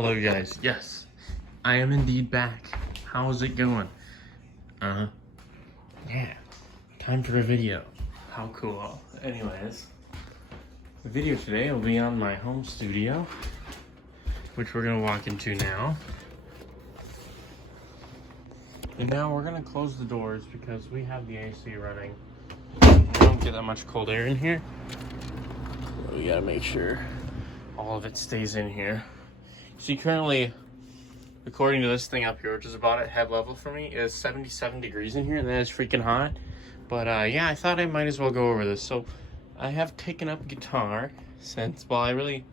Hello guys, yes, I am indeed back. How is it going? Yeah, time for a video. How cool. Anyways, the video today will be on my home studio, which we're gonna walk into now. And now we're gonna close the doors because we have the AC running. We don't get that much cold air in here. We gotta make sure all of it stays in here. See, currently, according to this thing up here, which is about at head level for me, is 77 degrees in here, and that is freaking hot. But yeah, I thought I might as well go over this. So I have taken up guitar since, well, I really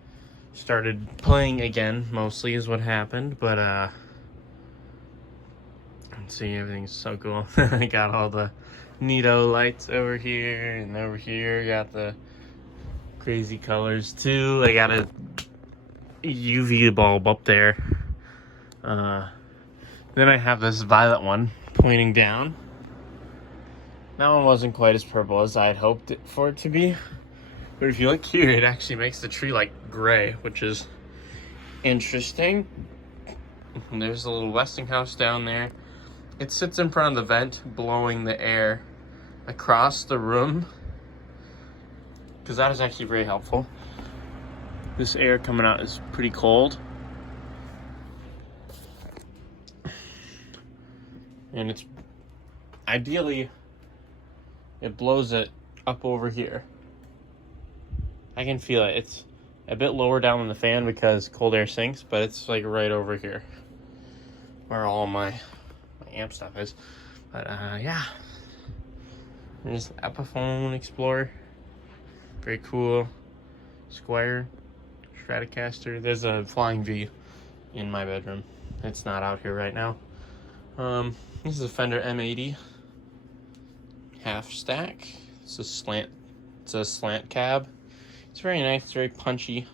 started playing again, mostly is what happened. But let's see, everything's so cool. I got all the neato lights over here, and over here, got the crazy colors too. I got a UV bulb up there. Then I have this violet one pointing down. That one wasn't quite as purple as I had hoped for it to be. But if you look here, it actually makes the tree like gray, which is interesting. And there's a little Westinghouse down there. It sits in front of the vent, blowing the air across the room, because that is actually very helpful. This air coming out is pretty cold. And it's ideally, it blows it up over here. I can feel it. It's a bit lower down than the fan because cold air sinks, but it's like right over here where all my amp stuff is. But yeah, there's Epiphone Explorer, very cool. Squire Stratocaster. There's a Flying V in my bedroom. It's not out here right now. This is a Fender M80 half stack. It's a slant cab. It's very nice. It's very punchy. You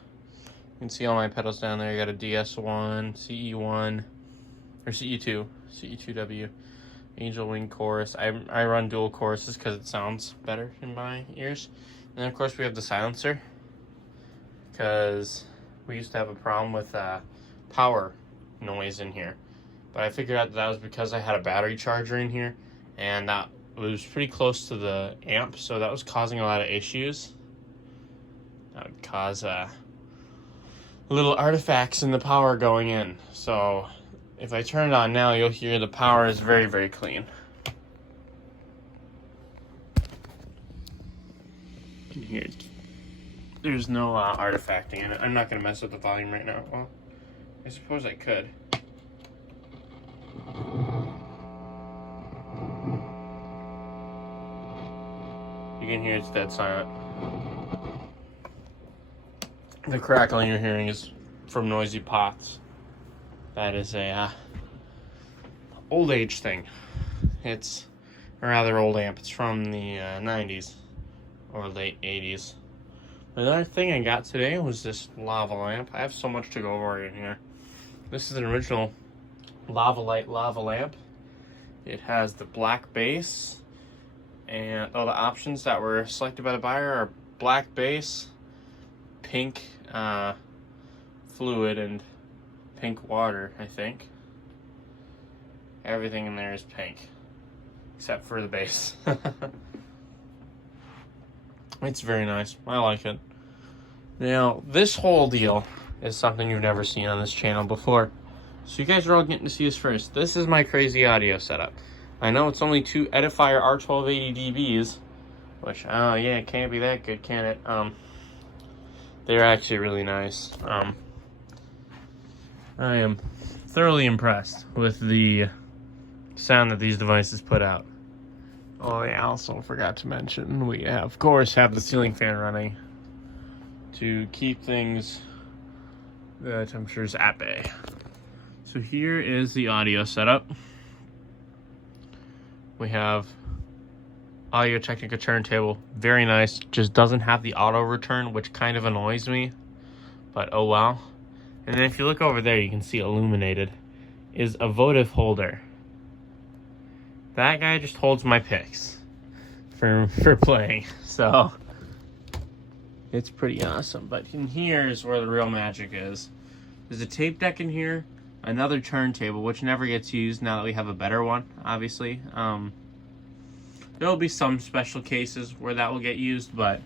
can see all my pedals down there. I got a DS1, CE1, or CE2, CE2W, Angel Wing chorus. I run dual choruses because it sounds better in my ears. And then of course we have the silencer, because we used to have a problem with power noise in here. But I figured out that was because I had a battery charger in here, and that was pretty close to the amp, so that was causing a lot of issues. That would cause little artifacts in the power going in. So if I turn it on now, you'll hear the power is very, very clean. You can hear it. There's no artifacting in it. I'm not going to mess with the volume right now. Well, I suppose I could. You can hear it's dead silent. The crackling you're hearing is from noisy pots. That is a old age thing. It's a rather old amp. It's from the 90s or late 80s. Another thing I got today was this lava lamp. I have so much to go over in here. This is an original Lavalight lava lamp. It has the black base, and all the options that were selected by the buyer are black base, pink fluid, and pink water, I think. Everything in there is pink, except for the base. It's very nice. I like it. Now, this whole deal is something you've never seen on this channel before. So you guys are all getting to see this first. This is my crazy audio setup. I know it's only two Edifier R1280 dBs, which, oh yeah, it can't be that good, can it? They're actually really nice. I am thoroughly impressed with the sound that these devices put out. Oh, I also forgot to mention, we of course have the ceiling fan running to keep things, the temperatures at bay. So here is the audio setup. We have Audio-Technica turntable, very nice, just doesn't have the auto return, which kind of annoys me, but oh well. And then if you look over there, you can see illuminated is a votive holder. That guy just holds my picks for playing, so it's pretty awesome. But in here is where the real magic is. There's a tape deck in here, another turntable, which never gets used now that we have a better one, obviously. There'll be some special cases where that will get used, but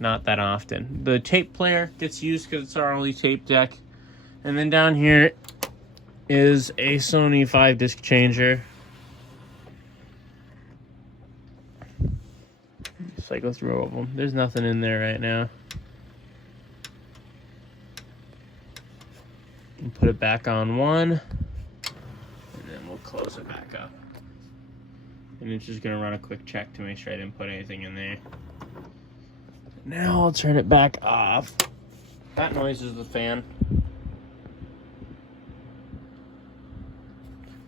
not that often. The tape player gets used because it's our only tape deck. And then down here is a Sony 5-disc changer. Cycle through all of them. There's nothing in there right now. And put it back on one, and then we'll close it back up. And it's just gonna run a quick check to make sure I didn't put anything in there. Now I'll turn it back off. That noise is the fan.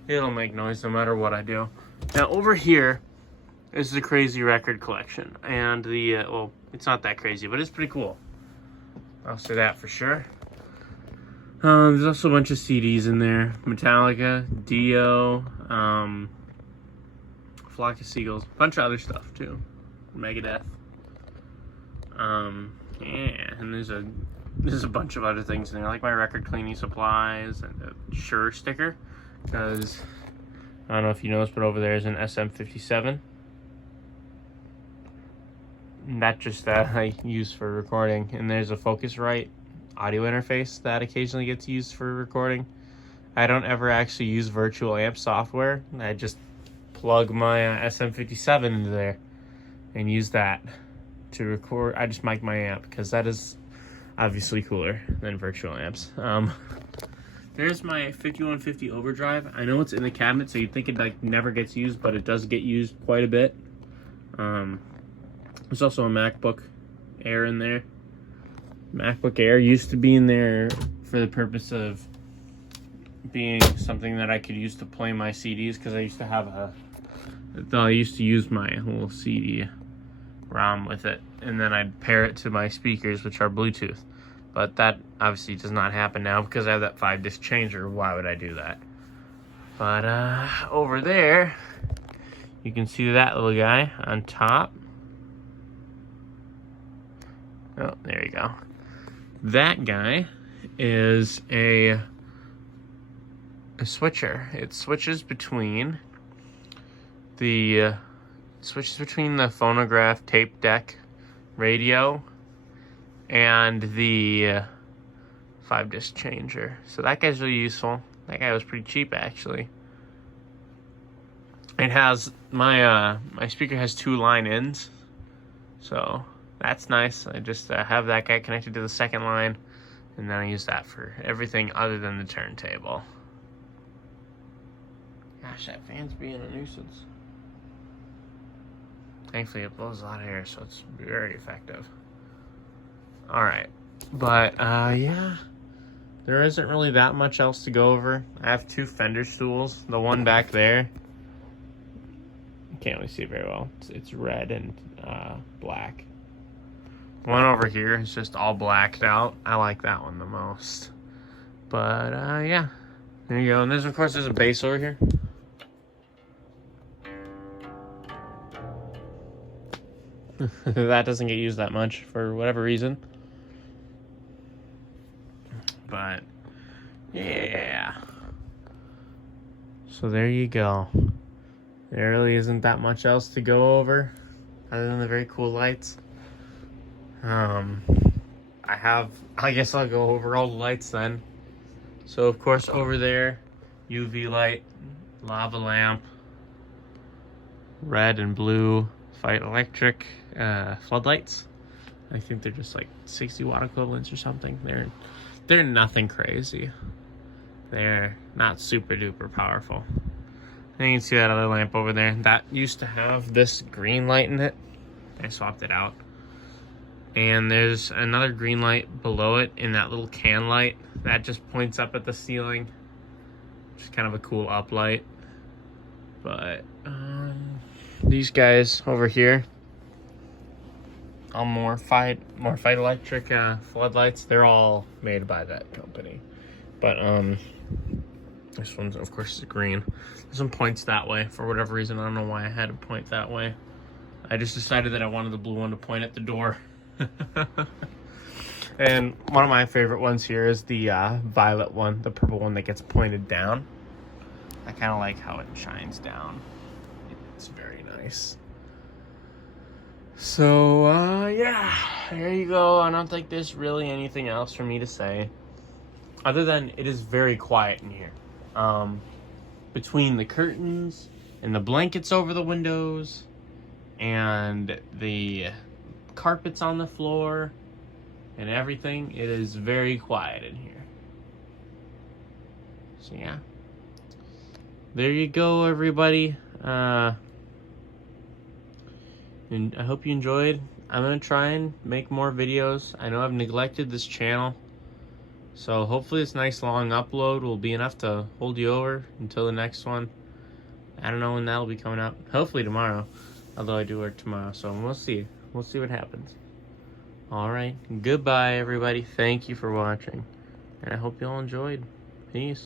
It'll make noise no matter what I do. Now over here is the crazy record collection. And the, well, it's not that crazy, but it's pretty cool. I'll say that for sure. There's also a bunch of CDs in there. Metallica, Dio, Flock of Seagulls, a bunch of other stuff too. Megadeth. Yeah, and there's a bunch of other things in there, like my record cleaning supplies and a Shure sticker, because I don't know if you noticed, but over there is an SM57. That just I use for recording, and there's a Focusrite audio interface that occasionally gets used for recording. I don't ever actually use virtual amp software. I just plug my SM57 into there and use that to record. I just mic my amp because that is obviously cooler than virtual amps. There's my 5150 overdrive. I know it's in the cabinet, so you'd think it like never gets used, but it does get used quite a bit. There's also a MacBook Air in there. MacBook Air used to be in there for the purpose of being something that I could use to play my CDs, because I used to have I used to use my little CD-ROM with it, and then I'd pair it to my speakers, which are Bluetooth. But that obviously does not happen now because I have that 5-disc changer. Why would I do that? But over there, you can see that little guy on top. Oh, there you go. That guy is a switcher. It switches between the phonograph tape deck radio and the 5-disc changer. So that guy's really useful. That guy was pretty cheap, actually. It has my speaker has 2 line ins, so that's nice. I just have that guy connected to the second line, and then I use that for everything other than the turntable. Gosh, that fan's being a nuisance. Thankfully, it blows a lot of air, so it's very effective. Alright, but yeah, there isn't really that much else to go over. I have 2 Fender stools. The one back there, you can't really see it very well. It's red and black. One over here is just all blacked out. I like that one the most. But yeah, there you go. And there's, of course, there's a bass over here. That doesn't get used that much for whatever reason. But yeah, so there you go. There really isn't that much else to go over other than the very cool lights. I guess I'll go over all the lights then. So of course over there, UV light, lava lamp, red and blue Fight electric floodlights. I think they're just like 60 watt equivalents or something. They're nothing crazy. They're not super duper powerful. And you can see that other lamp over there. That used to have this green light in it. I swapped it out. And there's another green light below it in that little can light. That just points up at the ceiling. Which is kind of a cool up light. But these guys over here, all more fight electric floodlights. They're all made by that company. But this one's, of course, is green. This one points that way for whatever reason. I don't know why I had to point that way. I just decided that I wanted the blue one to point at the door. And one of my favorite ones here is the violet one, the purple one that gets pointed down. I kind of like how it shines down. It's very nice. So, yeah, there you go. I don't think there's really anything else for me to say. Other than it is very quiet in here. Between the curtains and the blankets over the windows and the carpets on the floor and everything, it is very quiet in here. So, yeah. There you go, everybody. And I hope you enjoyed. I'm going to try and make more videos. I know I've neglected this channel. So hopefully this nice long upload will be enough to hold you over until the next one. I don't know when that'll be coming out. Hopefully tomorrow. Although I do work tomorrow. So we'll see. We'll see what happens. Alright. Goodbye, everybody. Thank you for watching. And I hope you all enjoyed. Peace.